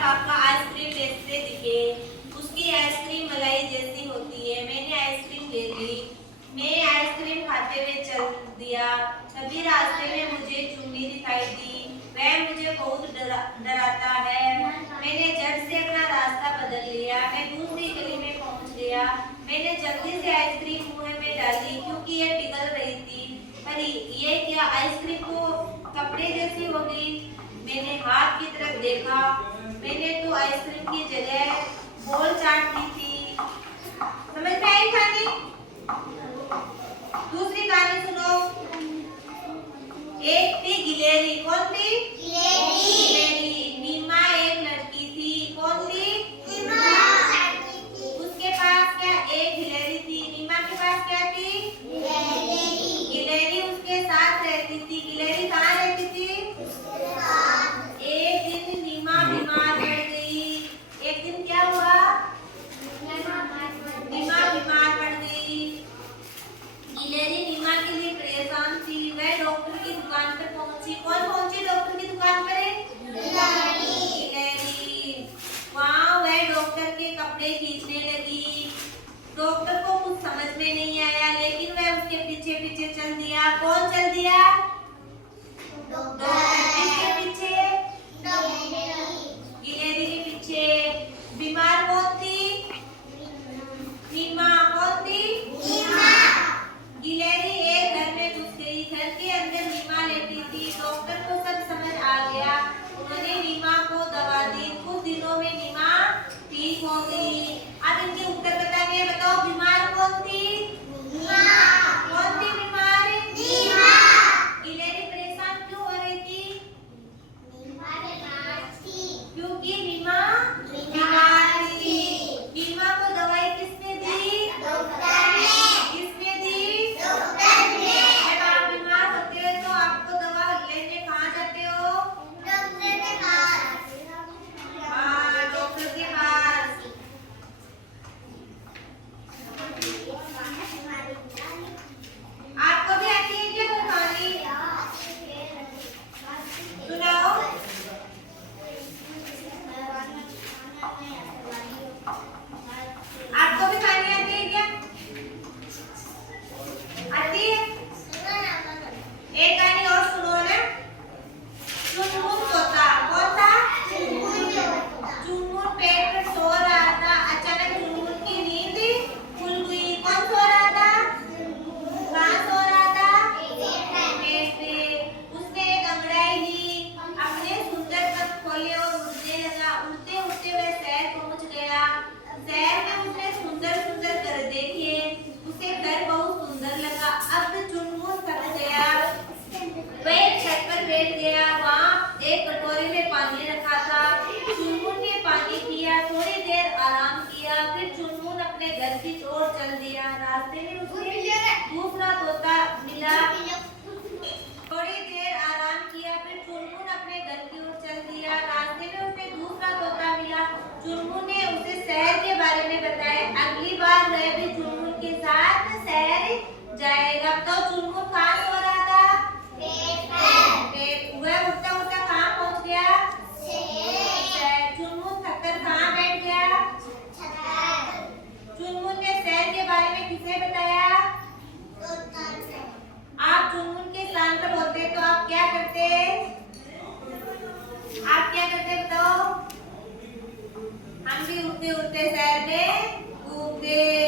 पापा आइसक्रीम बेचते दिखे। उसकी आइसक्रीम मलाई जैसी होती है। मैंने आइसक्रीम ले ली। मैं आइसक्रीम खाते हुए चल दिया। तभी रास्ते में मुझे चुन्नी दिखाई दी। वह मुझे बहुत डराता है। मैंने झट से अपना रास्ता बदल लिया। मैं दूसरी गली में पहुंच गया। मैंने जल्दी से आइसक्रीम मुंह में डाली क्योंकि यह पिघल रही थी। पर ये क्या, आइसक्रीम तो कपड़े जैसी हो गई। मैंने हाथ की तरफ देखा। मैंने तो आइसक्रीम की जगह बॉल चाट ली थी। समझ में आई कहानी? दूसरी कहानी सुनो। एक थी गिलहरी। कौन थी? गिलहरी। नीमा एक लड़की थी। कौन थी? उसके पास क्या एक गिलहरी थी। नीमा के पास क्या थी? गिलहरी उसके साथ रहती थी। गिलहरी कहाँ रहती थी? एक दिन नीमा बीमार पड़ गई। एक दिन क्या हुआ? नीमा बीमार पड़ गई। गिलहरी नीमा के लिए परेशान थी। वह डॉक्टर की दुकान पर पहुंची। कौन पहुंची डॉक्टर की दुकान पर? गिलहरी। वहाँ वह डॉक्टर के कपड़े खींचने लगी। डॉक्टर को कुछ समझ में नहीं आया, लेकिन वह उसके पीछे पीछे चल दिया। कौन चल दिया? डॉक्टर के पीछे, गिलहरी के पीछे। बीमार कौन थी? नीमा। कौन थी? गिलहरी एक घर में घुस गई। घर के अंदर नीमा लेटी थी। डॉक्टर को सब समझ आ गया। उन्होंने नीमा को दवा दी। कुछ दिनों में नीमा ठीक हो गई। अब इनके उत्तर बताने हैं। बताओ बीमार कौन थी? कौन थी बीमार? गिलहरी परेशान क्यों हो रही थी? क्योंकि नीमा बीमार थी। नीमा को दवाई किसने दी? किसने दी? जब आप बीमार होते हो तो आपको दवा लेने कहाँ जाते हो? हाँ, डॉक्टर के पास। आपको भी आती है क्या कोई कहानी? सुनाओ। आपको भी कहानी आती है क्या? आती है? एक कहानी और सुनो ना। चुनमुन तोता। कौन था? चुनमुन पेड़ पर सो रहा था। अचानक चुनमुन की नींद खुल गई। कौन सो रहा था? कहाँ सो रहा था? पेड़ पे। उसने एक अंगड़ाई ली, अपने सुंदर पंख खोले और उड़ने लगा। उड़ते उड़ते वह शहर पहुंच गया। शहर में उसने सुंदर सुंदर घर देखे। उसे घर बहुत सुंदर लगा। अब चुनमुन थक गया। वह एक छत पर बैठ गया। वहाँ एक कटोरे में पानी रखा था। चुनमुन ने पानी पिया। थोड़ी देर आराम किया। फिर चुनमुन अपने घर की ओर चल दिया। रास्ते में उसे दूसरा तोता मिला। थोड़ी देर आराम किया। फिर चुनमुन अपने घर की ओर चल दिया। रास्ते में उसे दूसरा तोता मिला। चुनमुन ने उसे शहर के बारे में बताया। अगली बार वह भी चुनमुन के साथ शहर जाएगा। तो चुनमुन कहाँ सो रहा था? वह उड़ता उड़ता कहाँ पहुँच गया? चुनमुन थककर कहाँ बैठ गया? चुनमुन ने शहर के बारे में किसे बताया? आप चुनमुन के स्थान पर होते तो आप क्या करते? आप क्या करते बताओ? हम भी उड़ते उड़ते शहर में घूमते।